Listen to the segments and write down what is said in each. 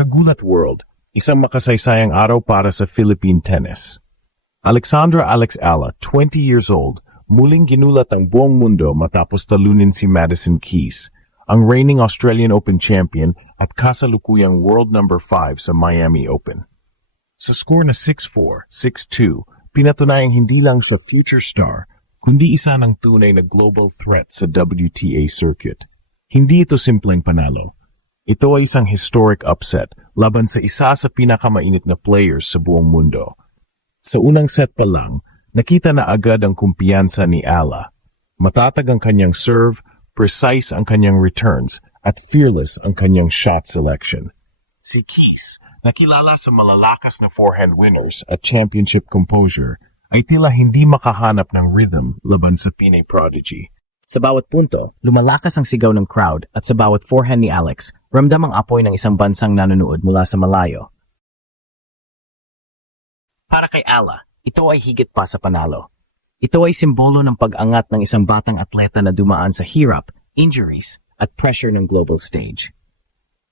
Kagulat World, isang makasaysayang araw para sa Philippine tennis. Alexandra Alex Ala, 20 years old, muling ginulat ang buong mundo matapos talunin si Madison Keys, ang reigning Australian Open champion at kasalukuyang world number 5 sa Miami Open. Sa score na 6-4, 6-2, pinatunayang hindi lang siya future star, kundi isa ng tunay na global threat sa WTA circuit. Hindi ito simpleng panalo. Ito ay isang historic upset laban sa isa sa pinakamainit na players sa buong mundo. Sa unang set pa lang, nakita na agad ang kumpiyansa ni Ala. Matatag ang kanyang serve, precise ang kanyang returns, at fearless ang kanyang shot selection. Si Keys, nakilala sa malalakas na forehand winners at championship composure, ay tila hindi makahanap ng rhythm laban sa Pinay prodigy. Sa bawat punto, lumalakas ang sigaw ng crowd at sa bawat forehand ni Alex, ramdam ang apoy ng isang bansang nanonood mula sa malayo. Para kay Ala, ito ay higit pa sa panalo. Ito ay simbolo ng pag-angat ng isang batang atleta na dumaan sa hirap, injuries, at pressure ng global stage.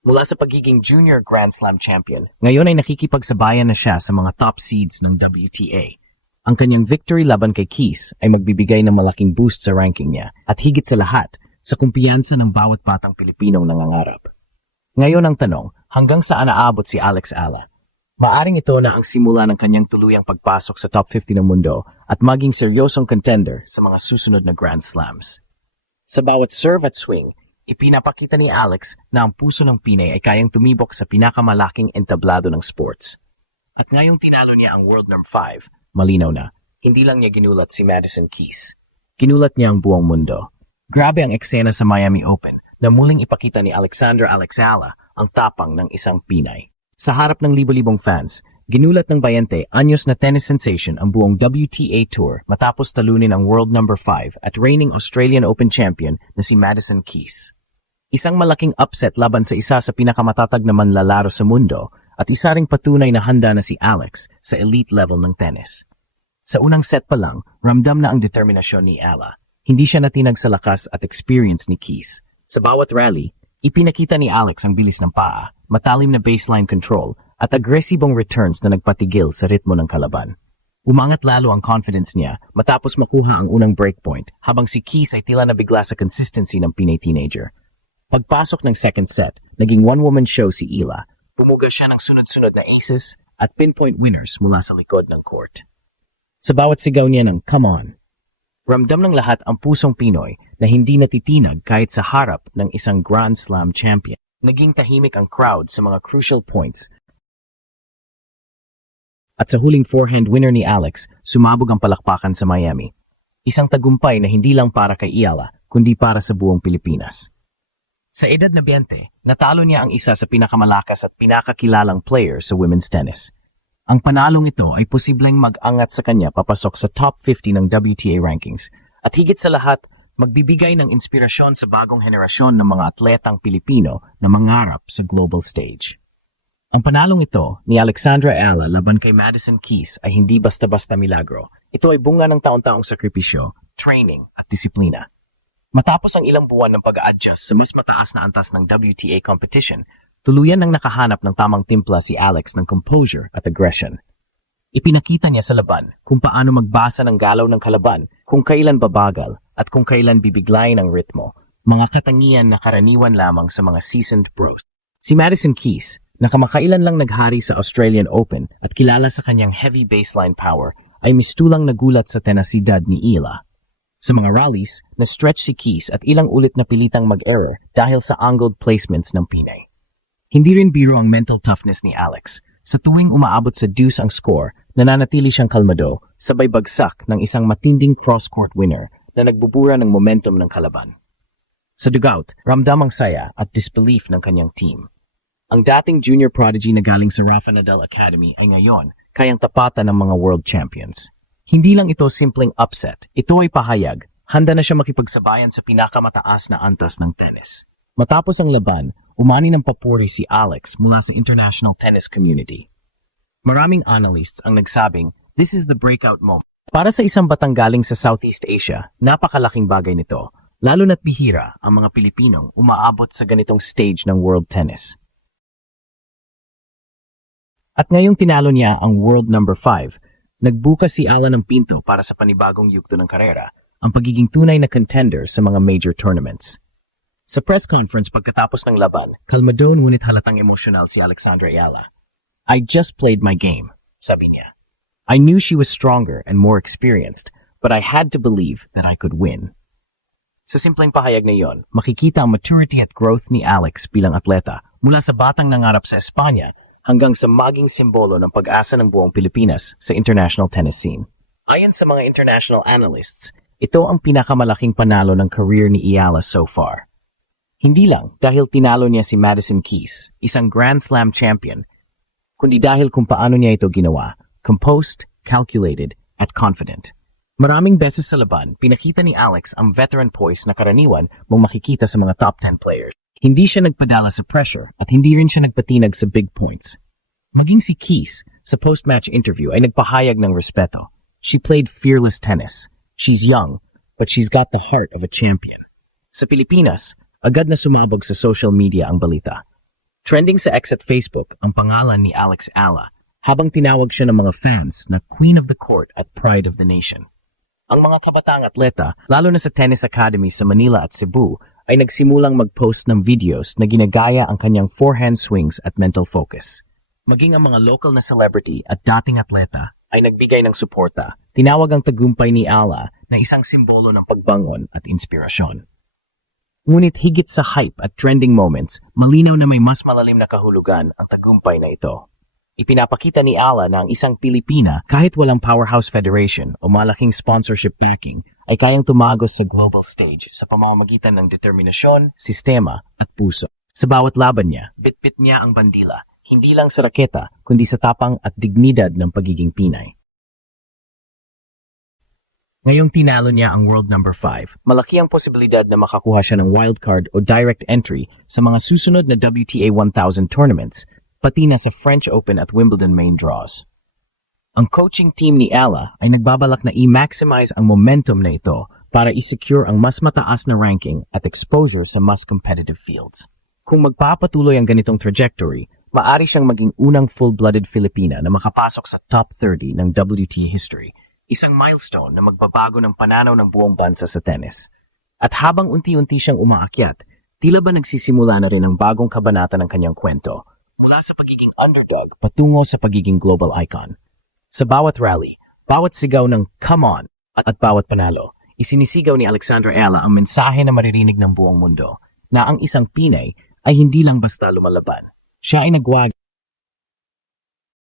Mula sa pagiging junior Grand Slam champion, ngayon ay nakikipagsabayan na siya sa mga top seeds ng WTA. Ang kanyang victory laban kay Keys ay magbibigay ng malaking boost sa ranking niya at higit sa lahat, sa kumpiyansa ng bawat batang Pilipinong nangangarap. Ngayon ang tanong, hanggang saan aabot si Alex Ala? Maaring ito na ang simula ng kanyang tuluyang pagpasok sa top 50 ng mundo at maging seryosong contender sa mga susunod na Grand Slams. Sa bawat serve at swing, ipinapakita ni Alex na ang puso ng Pinay ay kayang tumibok sa pinakamalaking entablado ng sports. At ngayong tinalo niya ang world number 5, malinaw na, hindi lang niya ginulat si Madison Keys. Ginulat niya ang buong mundo. Grabe ang eksena sa Miami Open na muling ipakita ni Alexandra Alex Ala ang tapang ng isang Pinay. Sa harap ng libo-libong fans, ginulat ng Bayente anyos na tennis sensation ang buong WTA Tour matapos talunin ang world number 5 at reigning Australian Open champion na si Madison Keys. Isang malaking upset laban sa isa sa pinakamatatag na manlalaro sa mundo at isa ring patunay na handa na si Alex sa elite level ng tennis. Sa unang set pa lang, ramdam na ang determinasyon ni Ala. Hindi siya natinag sa lakas at experience ni Keys. Sa bawat rally, ipinakita ni Alex ang bilis ng paa, matalim na baseline control, at agresibong returns na nagpatigil sa ritmo ng kalaban. Umangat lalo ang confidence niya matapos makuha ang unang breakpoint habang si Keys ay tila nabigla sa consistency ng Pinay teenager. Pagpasok ng second set, naging one-woman show si Ila. Bumuga siya ng sunod-sunod na aces at pinpoint winners mula sa likod ng court. Sa bawat sigaw niya ng "Come on!", ramdam ng lahat ang pusong Pinoy na hindi natitinag kahit sa harap ng isang Grand Slam champion. Naging tahimik ang crowd sa mga crucial points. At sa huling forehand winner ni Alex, sumabog ang palakpakan sa Miami. Isang tagumpay na hindi lang para kay Ala, kundi para sa buong Pilipinas. Sa edad na 20, natalo niya ang isa sa pinakamalakas at pinakakilalang player sa women's tennis. Ang panalong ito ay posibleng mag-angat sa kanya papasok sa top 50 ng WTA rankings at higit sa lahat, magbibigay ng inspirasyon sa bagong henerasyon ng mga atletang Pilipino na mangarap sa global stage. Ang panalong ito ni Alexandra Ala laban kay Madison Keys ay hindi basta-basta milagro. Ito ay bunga ng taon-taong sakripisyo, training at disiplina. Matapos ang ilang buwan ng pag-a-adjust sa mas mataas na antas ng WTA competition, tuluyan nang nakahanap ng tamang timpla si Alex ng composure at aggression. Ipinakita niya sa laban kung paano magbasa ng galaw ng kalaban, kung kailan babagal at kung kailan bibiglayin ang ritmo, mga katangian na karaniwan lamang sa mga seasoned pros. Si Madison Keys, na kamakailan lang naghari sa Australian Open at kilala sa kanyang heavy baseline power, ay mistulang nagulat sa tenasidad ni Ala. Sa mga rallies, na-stretch si Keys at ilang ulit na pilitang mag-error dahil sa angled placements ng Pinay. Hindi rin biro ang mental toughness ni Alex. Sa tuwing umaabot sa deuce ang score, nananatili siyang kalmado, sabay bagsak ng isang matinding cross-court winner na nagbubura ng momentum ng kalaban. Sa dugout, ramdam ang saya at disbelief ng kanyang team. Ang dating junior prodigy na galing sa Rafa Nadal Academy ay ngayon kayang tapatan ng mga world champions. Hindi lang ito simpleng upset, ito ay pahayag, handa na siya makipagsabayan sa pinakamataas na antas ng tennis. Matapos ang laban, umani ng papuri si Alex mula sa international tennis community. Maraming analysts ang nagsabing, this is the breakout moment. Para sa isang batang galing sa Southeast Asia, napakalaking bagay nito, lalo na't bihira ang mga Pilipinong umaabot sa ganitong stage ng world tennis. At ngayong tinalo niya ang world number 5, nagbukas si Ala ng pinto para sa panibagong yugto ng karera, ang pagiging tunay na contender sa mga major tournaments. Sa press conference pagkatapos ng laban, kalmado ngunit halatang emosyonal si Alexandra Ayala. "I just played my game," sabi niya. "I knew she was stronger and more experienced, but I had to believe that I could win." Sa simpleng pahayag na iyon, makikita ang maturity at growth ni Alex bilang atleta mula sa batang nangarap sa Espanya hanggang sa maging simbolo ng pag-asa ng buong Pilipinas sa international tennis scene. Ayon sa mga international analysts, ito ang pinakamalaking panalo ng career ni Ayala so far. Hindi lang dahil tinalo niya si Madison Keys, isang Grand Slam champion, kundi dahil kung paano niya ito ginawa, composed, calculated, at confident. Maraming beses sa laban, pinakita ni Alex ang veteran poise na karaniwan mong makikita sa mga top 10 players. Hindi siya nagpadala sa pressure at hindi rin siya nagpatinag sa big points. Maging si Keys, sa post-match interview ay nagpahayag ng respeto. She played fearless tennis. She's young, but she's got the heart of a champion. Sa Pilipinas, agad na sumabog sa social media ang balita. Trending sa X at Facebook ang pangalan ni Alex Ala, habang tinawag siya ng mga fans na Queen of the Court at Pride of the Nation. Ang mga kabataang atleta, lalo na sa tennis academy sa Manila at Cebu, ay nagsimulang mag-post ng videos na ginagaya ang kanyang forehand swings at mental focus. Maging ang mga local na celebrity at dating atleta ay nagbigay ng suporta. Tinawag ang tagumpay ni Ala na isang simbolo ng pagbangon at inspirasyon. Ngunit higit sa hype at trending moments, malinaw na may mas malalim na kahulugan ang tagumpay na ito. Ipinapakita ni Ala na ang isang Pilipina, kahit walang powerhouse federation o malaking sponsorship backing, ay kayang tumagos sa global stage sa pamamagitan ng determinasyon, sistema at puso. Sa bawat laban niya, bitbit niya ang bandila, hindi lang sa raketa, kundi sa tapang at dignidad ng pagiging Pinay. Ngayong tinalo niya ang world number 5, malaki ang posibilidad na makakuha siya ng wildcard o direct entry sa mga susunod na WTA 1000 tournaments, pati na sa French Open at Wimbledon main draws. Ang coaching team ni Ala ay nagbabalak na i-maximize ang momentum na ito para i-secure ang mas mataas na ranking at exposure sa mas competitive fields. Kung magpapatuloy ang ganitong trajectory, maaari siyang maging unang full-blooded Filipina na makapasok sa top 30 ng WTA history, isang milestone na magbabago ng pananaw ng buong bansa sa tennis. At habang unti-unti siyang umaakyat, tila ba nagsisimula na rin ang bagong kabanata ng kanyang kwento, mula sa pagiging underdog patungo sa pagiging global icon. Sa bawat rally, bawat sigaw ng "come on" at bawat panalo, isinisigaw ni Alexandra Ayala ang mensahe na maririnig ng buong mundo na ang isang Pinay ay hindi lang basta lumalaban. Siya ay nagwag